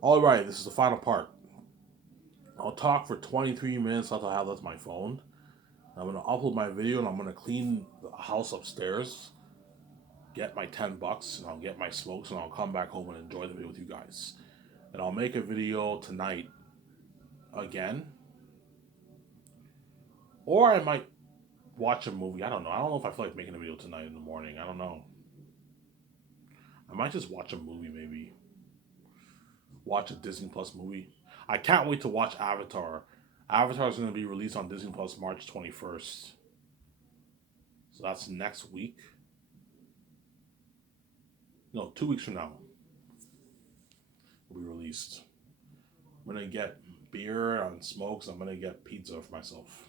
All right, this is the final part. I'll talk for 23 minutes until I have left my phone. I'm gonna upload my video and I'm gonna clean the house upstairs, get my $10, and I'll get my smokes and I'll come back home and enjoy the video with you guys. And I'll make a video tonight again, or I might watch a movie. I don't know. I don't know if I feel like making a video tonight in the morning. I don't know. I might just watch a movie, maybe watch a Disney Plus movie. I can't wait to watch Avatar. Avatar is going to be released on Disney Plus March 21st. So that's next week. No, 2 weeks from now will be released. I'm gonna get beer and smokes. I'm gonna get pizza for myself.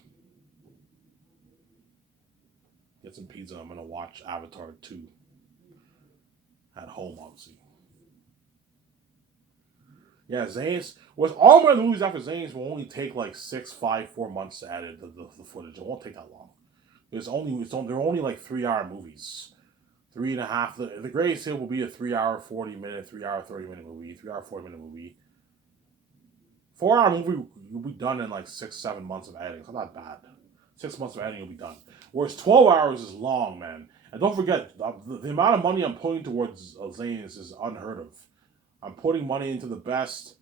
Get some pizza. I'm gonna watch Avatar 2 at home, obviously. Yeah, Zane's with all my movies after Zane's will only take like 6, 5, 4 months to edit the footage. It won't take that long. They're only like 3 hour movies. Three and a half. The greatest hit will be a 3 hour 40 minute, 3 hour 30 minute movie, 3 hour 40 minute movie. 4 hour movie will be done in like 6, 7 months of editing. It's not that bad. 6 months of editing will be done. Whereas 12 hours is long, man. And don't forget the amount of money I'm putting towards Zane is unheard of. I'm putting money into the best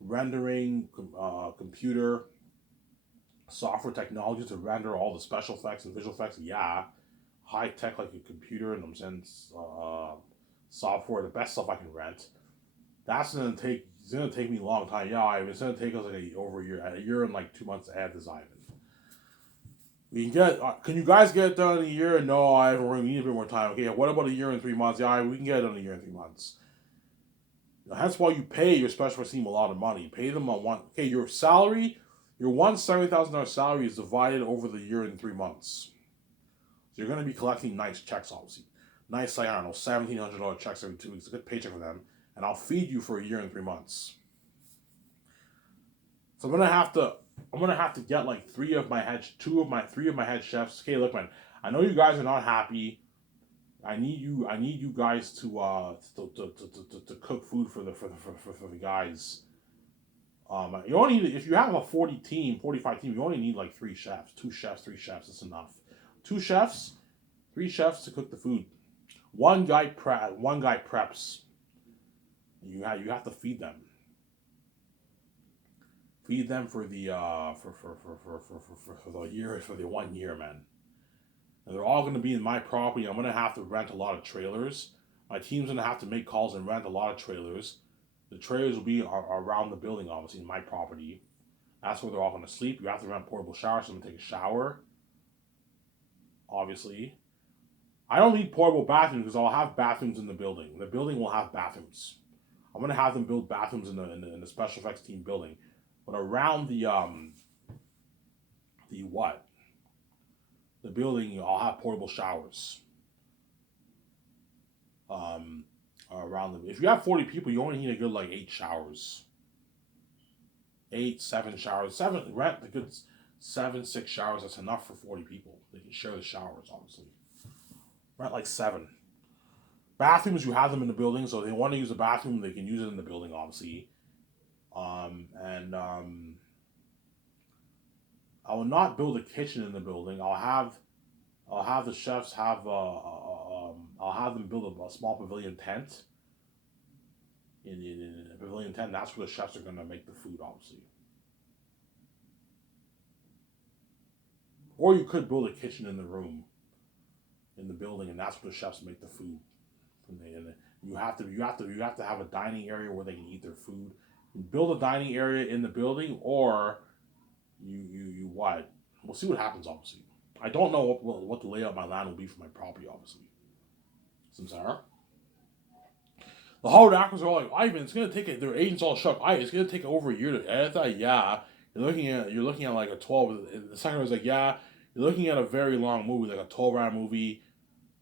rendering computer software technology to render all the special effects and visual effects. Yeah, high tech like a computer and I'm saying software, the best stuff I can rent. That's gonna take. It's gonna take me a long time. Yeah, it's gonna take us like over a year and like 2 months to add this Ivan. We can get. Can you guys get it done in a year? No, Ivan. We're gonna need a bit more time. Okay, what about a year and 3 months? Yeah, we can get it done in a year and 3 months. That's why you pay your special team a lot of money. Pay them on one. Okay, your salary, your $170,000 salary is divided over the year and 3 months. So you're gonna be collecting nice checks, obviously. Nice, like I don't know, $1,700 checks every 2 weeks. A good paycheck for them, and I'll feed you for a year and 3 months. So I'm gonna have to get like three of my head chefs. Okay, look, man, I know you guys are not happy. I need you guys to cook food for the guys. You only need, if you have a 45 team, you only need like 3 chefs, 2 chefs, 3 chefs. That's enough. 2 chefs, 3 chefs to cook the food. One guy preps. You have to feed them for the for the year for the 1 year, man. And they're all going to be in my property. I'm going to have to rent a lot of trailers. My team's going to have to make calls and rent a lot of trailers. The trailers will be around the building, obviously, in my property. That's where they're all going to sleep. You have to rent portable showers so I'm going to take a shower, obviously. I don't need portable bathrooms because I'll have bathrooms in the building. The building will have bathrooms. I'm going to have them build bathrooms in the special effects team building. But around the what? The building, I'll have portable showers. Um, Around the. If you have 40 people, you only need a good like 8 showers. 8, 7 showers. Rent a good 7, 6 showers. That's enough for 40 people. They can share the showers, obviously. Rent like 7. Bathrooms, you have them in the building, so if they want to use the bathroom, they can use it in the building, obviously. And I will not build a kitchen in the building. I'll have the chefs have I'll have them build a small pavilion tent. In a pavilion tent, that's where the chefs are gonna make the food, obviously. Or you could build a kitchen in the room in the building, and that's where the chefs make the food. And you have to have a dining area where they can eat their food. Build a dining area in the building, or you what? We'll see what happens, obviously. I don't know what the layout of my land will be for my property, obviously. Samsara. The Hollywood actors are all like, Ivan, it's gonna take it. Their agents all shook. It's gonna take over a year to edit that. Yeah, you're looking at like a 12. The second was like, yeah, you're looking at a very long movie, like a 12 hour movie.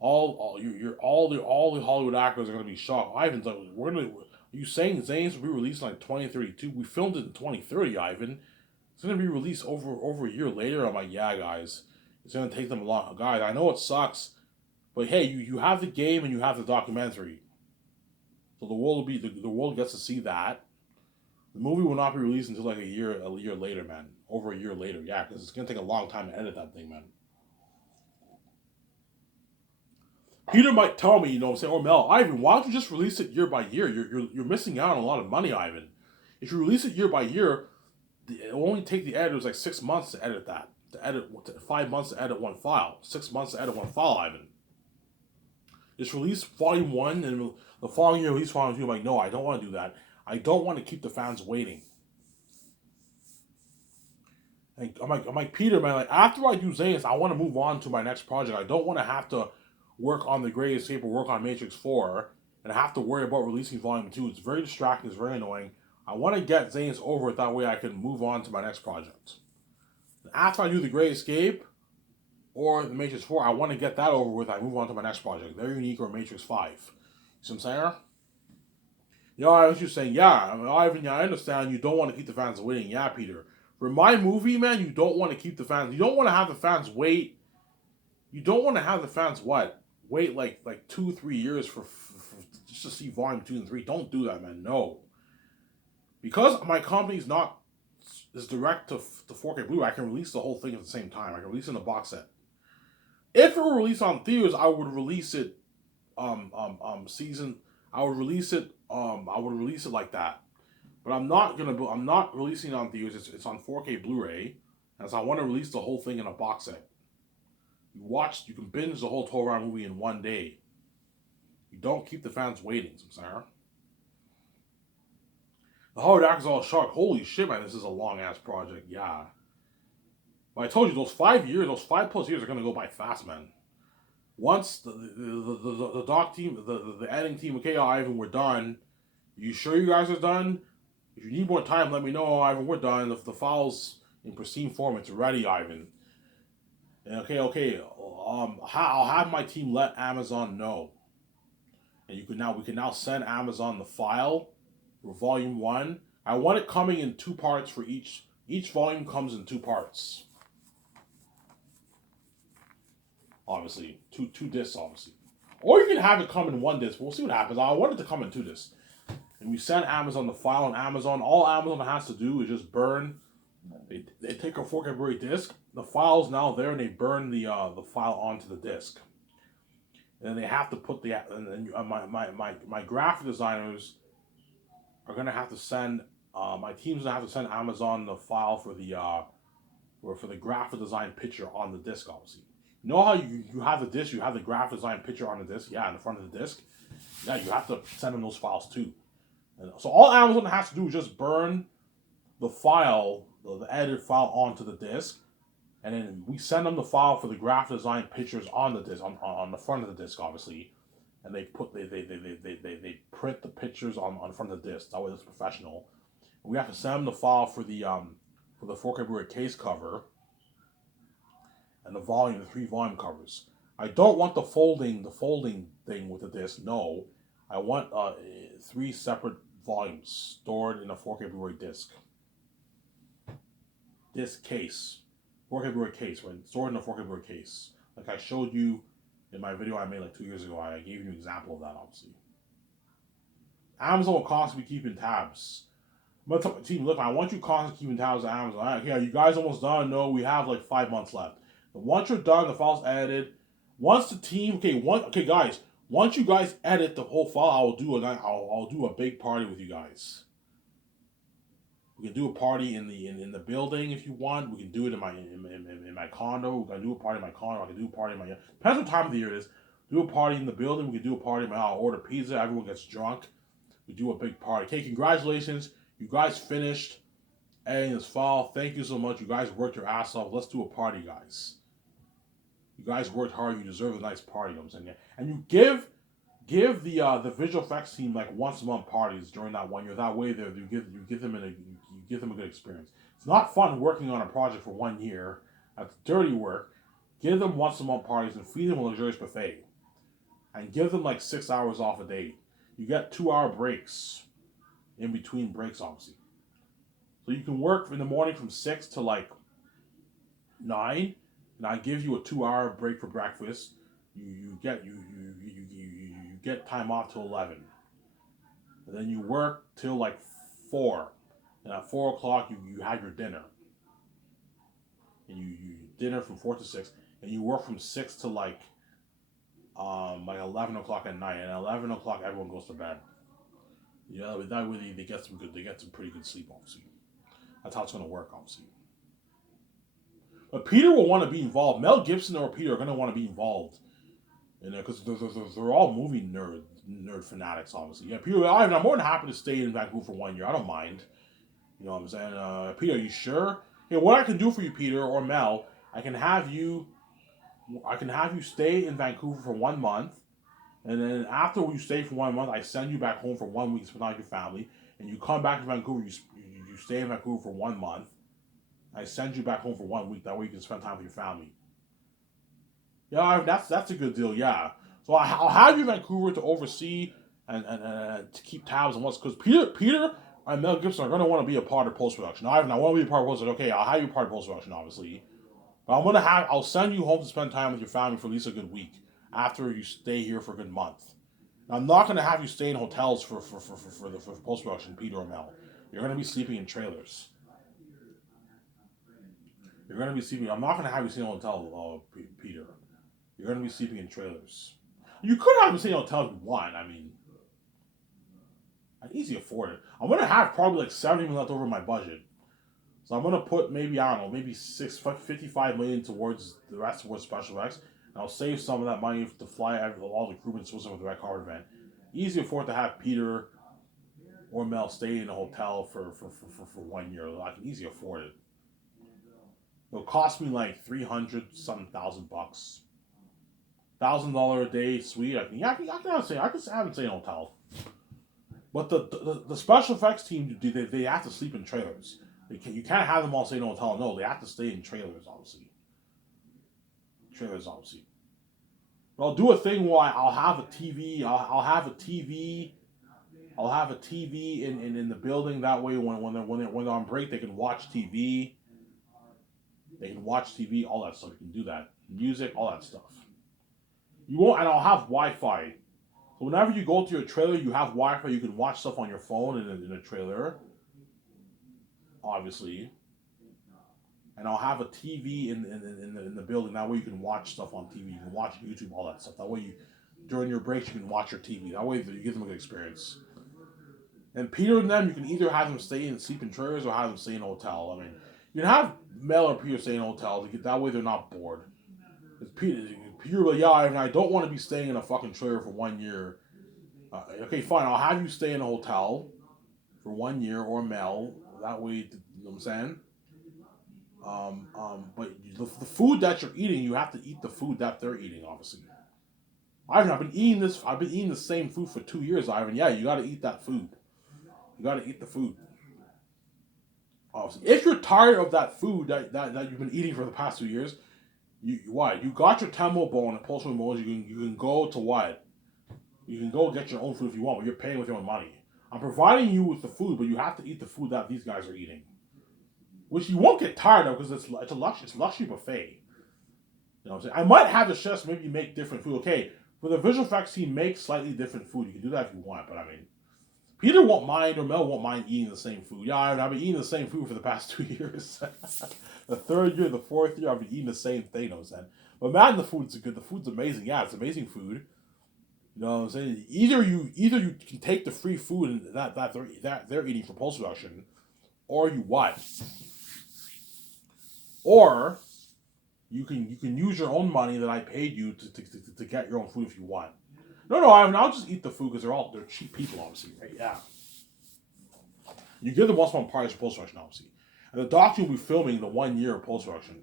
All the Hollywood actors are gonna be shocked. Ivan's like, we're gonna. Are you saying Zane's will be released in like 2032? We filmed it in 2030, Ivan. It's gonna be released over a year later. I'm like, yeah, guys, it's gonna take them a lot, guys. I know it sucks, but hey, you have the game and you have the documentary. So the world gets to see that. The movie will not be released until like a year later, man. Over a year later, yeah, because it's gonna take a long time to edit that thing, man. Peter might tell me, say, "Oh Mel, Ivan, why don't you just release it year by year? You're missing out on a lot of money, Ivan. If you release it year by year, it will only take the editors like 6 months to edit that. To edit 5 months to edit one file, 6 months to edit one file, Ivan. Just release volume one, and the following year release volume two. I'm like, no, I don't want to do that. I don't want to keep the fans waiting." And I'm like Peter, man. Like after I do Zane's, I want to move on to my next project. I don't want to have to work on the Great Escape or work on Matrix 4 and have to worry about releasing Volume 2. It's very distracting. It's very annoying. I want to get Zane's over it. That way I can move on to my next project. After I do the Great Escape or the Matrix 4, I want to get that over with. I move on to my next project. Very Unique or Matrix 5. You see what I'm saying? Yeah, I was just saying, yeah, Ivan, yeah, I understand you don't want to keep the fans waiting. Yeah, Peter. For my movie, man, you don't want to keep the fans. You don't want to have the fans wait. You don't want to have the fans what? Wait like 2-3 years for just to see volume 2 and 3. Don't do that, man. No. Because my company's not is direct to 4K Blu-ray, I can release the whole thing at the same time. I can release it in a box set. If it were released on theaters, I would release it season. I would release it like that. But I'm not releasing it on theaters. It's on 4K Blu-ray, as I want to release the whole thing in a box set. You can binge the whole 12-hour movie in one day. You don't keep the fans waiting, Samsara. The Howard actors all shocked. Holy shit, man, this is a long-ass project. Yeah. But I told you, those 5+ years are going to go by fast, man. Once the doc team, the editing team, okay, Ivan, we're done. You sure you guys are done? If you need more time, let me know, Ivan, we're done. If the file's in pristine form, it's ready, Ivan. And okay, I'll have my team let Amazon know. And we can now send Amazon the file for volume 1. I want it coming in 2 parts for each. Each volume comes in 2 parts. Obviously, two discs, obviously. Or you can have it come in 1 disc. We'll see what happens. I want it to come in 2 discs. And we send Amazon the file, and all Amazon has to do is just burn. They take a 4K Blu-ray disc. The file's now there, and they burn the file onto the disc. And then they have to put my graphic designers are gonna have to send my team's gonna have to send Amazon the file for the graphic design picture on the disc, obviously. You know how you have the disc, you have the graphic design picture on the disc, yeah, in the front of the disc. Yeah, you have to send them those files too. And so all Amazon has to do is just burn the file, the edited file onto the disc, and then we send them the file for the graphic design pictures on the disc, on the front of the disc, obviously. And they print the pictures on front of the disc. That way it's professional. And we have to send them the file for the 4K Blu-ray case cover and the 3 volume covers. I don't want the folding thing with the disc. No, I want 3 separate volumes stored in a 4K Blu-ray disc. Disc case, 4K Blu-ray case, right? Stored in a 4K Blu-ray case, like I showed you in my video I made like 2 years ago. I gave you an example of that, obviously. Amazon will constantly be keeping tabs. I'm gonna tell my team, look, I want you constantly keeping tabs on Amazon. Right, yeah, you guys almost done? No, we have like 5 months left. But once you're done, the file's edited. Once the team, guys, once you guys edit the whole file, I'll do a big party with you guys. We can do a party in the building if you want. We can do it in my condo. We can do a party in my condo. I can do a party in my depends what time of the year it is. Do a party in the building. We can do a party in my I'll order pizza. Everyone gets drunk. We do a big party. Okay, congratulations. You guys finished editing this file. Thank you so much. You guys worked your ass off. Let's do a party, guys. You guys worked hard. You deserve a nice party. You know what I'm saying? And you give the visual effects team like once a month parties during that 1 year. That way, you give them a good experience. It's not fun working on a project for 1 year. That's dirty work. Give them once a month parties and feed them a luxurious buffet, and give them like 6 hours off a day. You get 2-hour breaks in between breaks, obviously. So you can work in the morning from 6 to like 9, and I give you a 2-hour break for breakfast. You get time off till 11, and then you work till like 4. and at 4 o'clock you have your dinner, and you dinner from 4 to 6, and you work from 6 to like 11 o'clock at night, and at 11 o'clock everyone goes to bed. Yeah, but that way they get some pretty good sleep, obviously. That's how it's gonna work, obviously. But Peter will want to be involved. Mel Gibson or Peter are gonna want to be involved, because they're all movie nerd fanatics, obviously. Yeah, Peter, I'm more than happy to stay in Vancouver for 1 year. I don't mind. You know what I'm saying? Peter, are you sure? Hey, what I can do for you, Peter or Mel, I can have you, I can have you stay in Vancouver for 1 month, and then after you stay for 1 month, I send you back home for 1 week to spend time with your family, and you come back to Vancouver. You stay in Vancouver for 1 month. I send you back home for 1 week. That way you can spend time with your family. Yeah, that's a good deal. Yeah. So I'll have you in Vancouver to oversee and to keep tabs on what's, because Peter and Mel Gibson are going to want to be a part of post production. I want to be a part of post production. Okay, I'll have you part of post production, obviously. But I'll send you home to spend time with your family for at least a good week after you stay here for a good month. Now, I'm not going to have you stay in hotels for post production, Peter or Mel. You're going to be sleeping in trailers. You're going to be sleeping. I'm not going to have you stay in a hotel, Peter. You're going to be sleeping in trailers. You could have me stay in a hotel if you want. I mean, I can easily afford it. I'm going to have probably like 70 million left over my budget. So I'm going to put maybe, I don't know, maybe 55 million towards the rest towards special effects. And I'll save some of that money to fly all the crewmen to Switzerland with the red carpet event. Easy afford to have Peter or Mel stay in a hotel for 1 year. I can easily afford it. It'll cost me like 300 something thousand bucks. $1,000 a day suite. I can have them stay in a hotel. But the special effects team, they have to sleep in trailers. You can't have them all stay in a hotel. No, they have to stay in trailers, obviously. But I'll do a thing where I'll have a TV. I'll have a TV. I'll have a TV in the building. That way, when they're on break, they can watch TV. They can watch TV, all that stuff. You can do that. Music, all that stuff. You won't, and I'll have Wi-Fi. So whenever you go to your trailer, you have Wi-Fi. You can watch stuff on your phone in a trailer, obviously. And I'll have a TV in the building. That way you can watch stuff on TV. You can watch YouTube, all that stuff. That way during your breaks, you can watch your TV. That way you give them a good experience. And Peter and them, you can either have them stay and sleep in trailers or have them stay in a hotel. I mean, you can have Mel or Peter stay in a hotel. That way they're not bored. Peter will, yeah, and I don't want to be staying in a fucking trailer for 1 year. Okay, fine. I'll have you stay in a hotel for 1 year or Mel. That way, you know what I'm saying? But the food that you're eating, you have to eat the food that they're eating, obviously. I've been eating this. I've been eating the same food for 2 years, Ivan. Yeah, you got to eat that food. You got to eat the food. Obviously, if you're tired of that food that you've been eating for the past 2 years, you got your Temple bone and Pulsar bones. You can go to what? You can go get your own food if you want, but you're paying with your own money. I'm providing you with the food, but you have to eat the food that these guys are eating, which you won't get tired of because it's a luxury buffet. You know what I'm saying? I might have the chefs maybe make different food. Okay, for the visual effects team, make slightly different food. You can do that if you want, but I mean, Peter won't mind or Mel won't mind eating the same food. Yeah, I've been eating the same food for the past 2 years. The third year, the fourth year, I've been eating the same thing. You know what I'm saying? But man, the food's good. The food's amazing. Yeah, it's amazing food. You know what I'm saying? Either you can take the free food and that they're eating for post production, or you what? Or you can use your own money that I paid you to get your own food if you want. No, I'll just eat the food because they're cheap people, obviously, right? Yeah. You give them once upon parties for post production, obviously, and the doc team will be filming the 1 year of post production.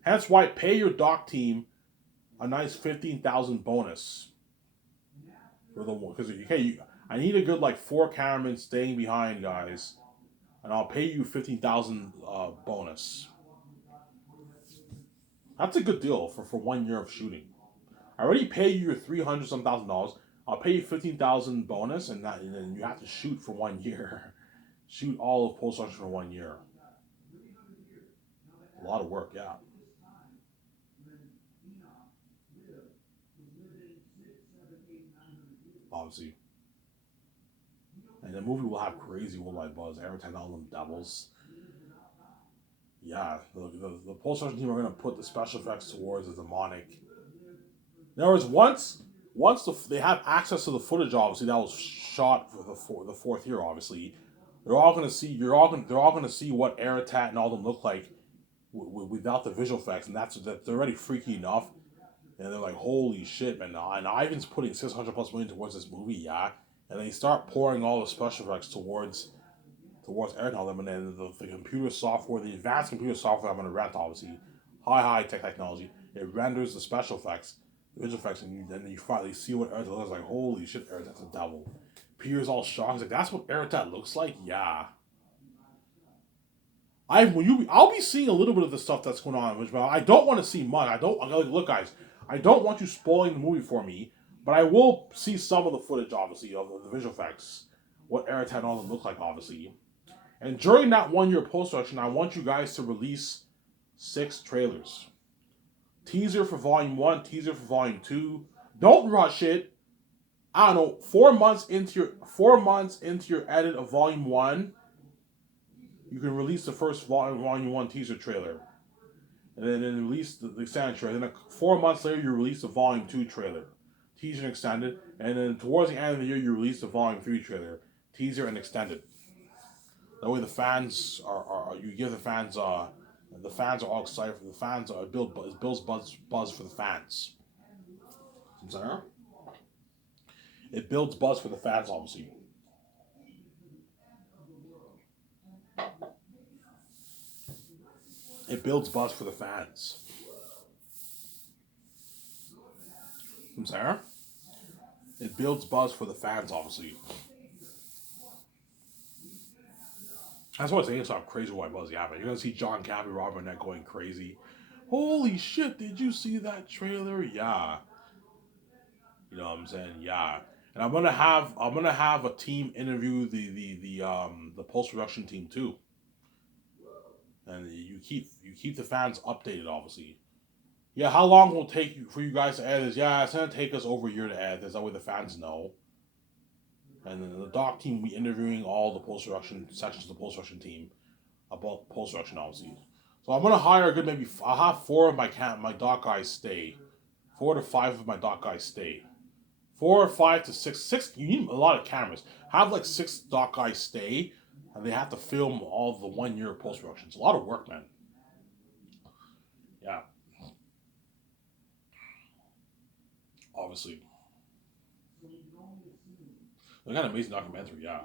Hence why pay your doc team a nice 15,000 bonus for the one, because I need a good like 4 cameramen staying behind, guys, and I'll pay you 15,000 bonus. That's a good deal for 1 year of shooting. I already pay you your $300 some thousand dollars. I'll pay you 15,000 bonus, and then you have to shoot for 1 year. Shoot all of post production for 1 year. A lot of work, yeah. Obviously. And the movie will have crazy worldwide buzz. Every all them devils. Yeah, the post-production team are going to put the special effects towards the demonic. In other words, they have access to the footage, obviously that was shot for the fourth year. Obviously, they're all going to see. They're all going to see what Aratat and all them look like without the visual effects, and that's already freaky enough. And they're like, holy shit, man! And Ivan's putting 600 plus million towards this movie, yeah. And they start pouring all the special effects towards Aratat, and then the computer software, the advanced computer software I'm going to rent, obviously, high tech technology. It renders the special effects, the visual effects, and then you finally see what Aratat looks like. Holy shit, Aratat's a devil. Peter's all shocked. He's like, that's what Aratat looks like? Yeah. I'll be seeing a little bit of the stuff that's going on, which I don't want to see much. Look, guys, I don't want you spoiling the movie for me, but I will see some of the footage, obviously, of the visual effects, what Aratat and all them look like, obviously. And during that 1 year post-production, I want you guys to release 6 trailers. Teaser for Volume 1, teaser for Volume 2. Don't rush it. I don't know, 4 months into your edit of Volume 1, you can release the first Volume 1 teaser trailer. And then release the extended trailer. Then 4 months later, you release the Volume 2 trailer. Teaser and extended. And then towards the end of the year, you release the Volume 3 trailer. Teaser and extended. That way the fans you give the fans are all excited for the fans. It builds buzz for the fans. It builds buzz for the fans, obviously. It builds buzz for the fans. It builds buzz for the fans, obviously. That's why I'm saying it's not crazy why buzz yapping. You're gonna see John Campy, Robert Burnett going crazy. Holy shit! Did you see that trailer? Yeah. You know what I'm saying? Yeah. And I'm gonna have a team interview the post production team too. And you keep the fans updated, obviously. Yeah, how long will it take for you guys to add this? Yeah, it's gonna take us over a year to add this. That way the fans know. And then the doc team will be interviewing all the post-production sections of the post-production team about post-production, obviously. So I'm going to hire a good I'll have 4 of my doc guys stay. 4 to 5 of my doc guys stay. 4 or 5 to 6, you need a lot of cameras. Have like 6 doc guys stay, and they have to film all the 1 year post-production. It's a lot of work, man. Yeah. Obviously. They got an amazing documentary, yeah.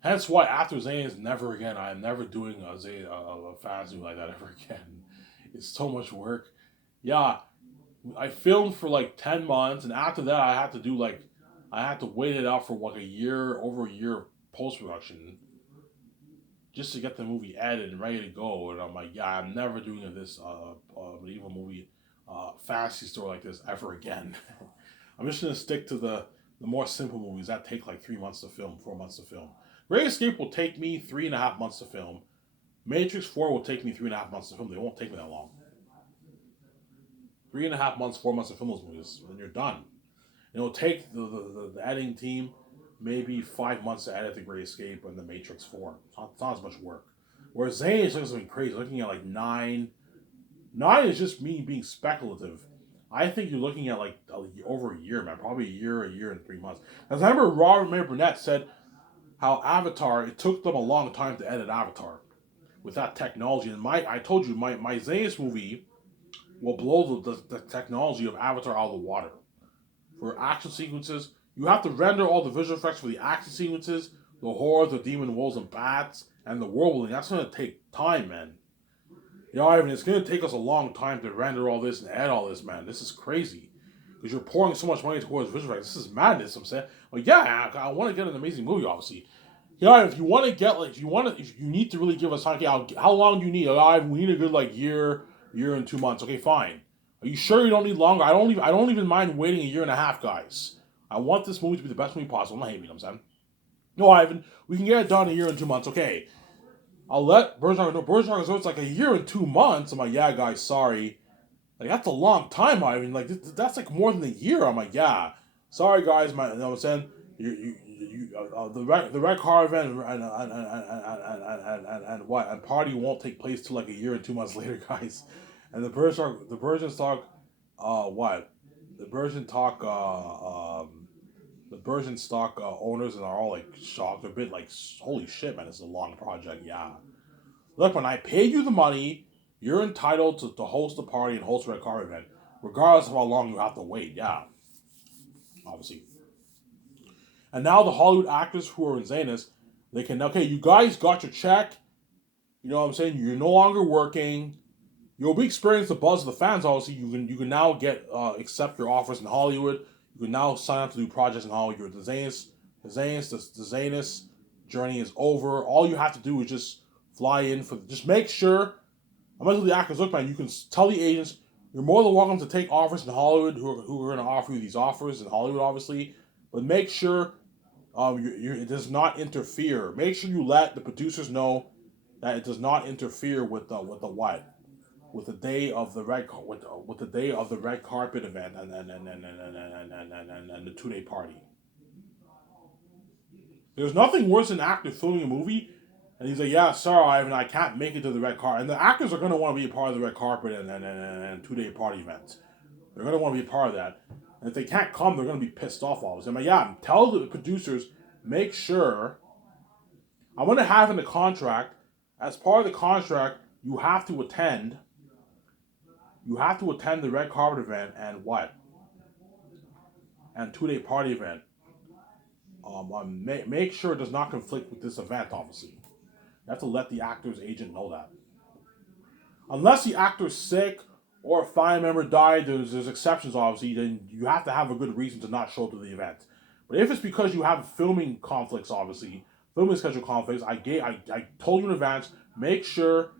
Hence why after Zane's Never Again, I am never doing a fantasy like that ever again. It's so much work. Yeah, I filmed for like 10 months, and after that I had to wait it out for like over a year post-production just to get the movie edited and ready to go. And I'm like, yeah, I'm never doing this medieval movie fantasy story like this ever again. I'm just going to stick to the more simple movies that take like 3 months to film, 4 months to film. Great Escape will take me 3.5 months to film. Matrix 4 will take me 3.5 months to film. They won't take me that long. 3.5 months, 4 months to film those movies, and you're done. And it'll take the editing team maybe 5 months to edit The Great Escape and The Matrix 4. It's not as much work. Whereas Zane is looking something crazy, looking at like 9. 9 is just me being speculative. I think you're looking at like over a year, man. Probably a year and 3 months. Because I remember Robert Burnett said how Avatar, it took them a long time to edit Avatar with that technology. And I told you, my Zayas movie will blow the technology of Avatar out of the water. For action sequences, you have to render all the visual effects for the action sequences, the horror, the demon wolves and bats, and the world building. That's going to take time, man. You know, Ivan, it's going to take us a long time to render all this and add all this, man. This is crazy. Because you're pouring so much money towards visual effects. This is madness, I'm saying. Well, yeah, I want to get an amazing movie, obviously. Yeah, if you want to get, like, if you need to really give us time, okay, how long do you need? We need a good, like, year and 2 months. Okay, fine. Are you sure you don't need longer? I don't even mind waiting a year and a half, guys. I want this movie to be the best movie possible. I'm not hating, you know what I'm saying? No, Ivan, we can get it done in a year and 2 months. Okay. I'll let Bergeron know. Bergeron goes, it's like a year and 2 months. I'm like, yeah, guys, sorry. Like, that's a long time, Ivan. Like, that's like more than a year. I'm like, yeah. Sorry, guys. You know what I'm saying? the red car event and what and party won't take place till like a year and 2 months later, guys. And the Persians talk, what, the Persian talk the Persian stock owners and are all like shocked. They're a bit like, holy shit, man, this is a long project. Yeah, look, when I paid you the money, you're entitled to host the party and host a red car event, regardless of how long you have to wait. Yeah, obviously. And now the Hollywood actors who are in Zanus, they can, okay, you guys got your check. You know what I'm saying? You're no longer working. You'll be experiencing the buzz of the fans. Obviously, you can now get accept your offers in Hollywood. You can now sign up to do projects in Hollywood. The Zanus journey is over. All you have to do is just fly in for. Just make sure. I'm gonna tell the actors, look, man. You can tell the agents you're more than welcome to take offers in Hollywood who are going to offer you these offers in Hollywood, obviously. But make sure it does not interfere. Make sure you let the producers know that it does not interfere with the what, with the day of the with the day of the red carpet event and the 2 day party. There's nothing worse than an actor filming a movie and he's like, yeah, sorry, Ivan, I can't make it to the red carpet. And the actors are going to want to be a part of the red carpet and 2 day party events. They're going to want to be a part of that. And if they can't come, they're going to be pissed off all of us. I mean, yeah, tell the producers, make sure. I'm going to have in the contract, as part of the contract, you have to attend. You have to attend the red carpet event and what? And 2 day party event. Make sure it does not conflict with this event, obviously. You have to let the actor's agent know that. Unless the actor's sick or a family member died, there's exceptions, obviously, then you have to have a good reason to not show up to the event. But if it's because you have filming conflicts, obviously, filming schedule conflicts, I told you in advance, make sure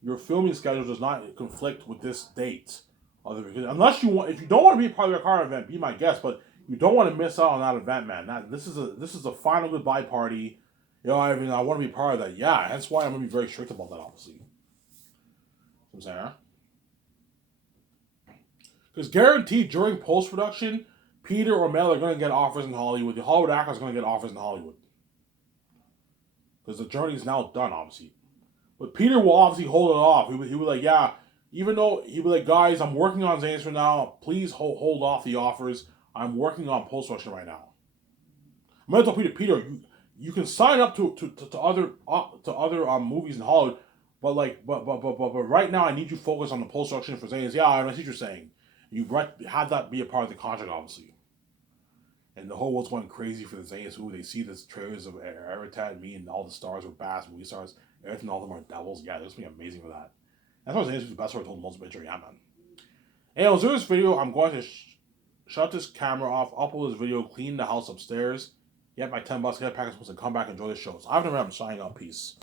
your filming schedule does not conflict with this date. Unless you want, if you don't want to be a part of the car event, be my guest, but you don't want to miss out on that event, man. This is a final goodbye party. You know, I mean, I want to be part of that. Yeah, that's why I'm going to be very strict about that, obviously. You know what I'm saying, huh? Because guaranteed during post-production, Peter or Mel are going to get offers in Hollywood. The Hollywood actors are going to get offers in Hollywood. Because the journey is now done, obviously. But Peter will obviously hold it off. He would like, yeah, even though he would like, guys, I'm working on Zanus for now. Please hold off the offers. I'm working on post-production right now. I'm going to tell Peter, you can sign up to other movies in Hollywood, but right now I need you to focus on the post-production for Zanus. Yeah, I know what you're saying. You had that be a part of the contract, obviously. And the whole world's going crazy for the Zanus who they see this trailers of Eritat, me, and all the stars were bass movie stars. Everything, all of them are devils. Yeah, this will be amazing for that. That's why Zanus was the best part I told most picture. Yeah, man. Anyways, in this video, I'm going to shut this camera off, upload this video, clean the house upstairs, get my $10, get a package, and come back and enjoy the show. So I've never I'm signing out. Peace.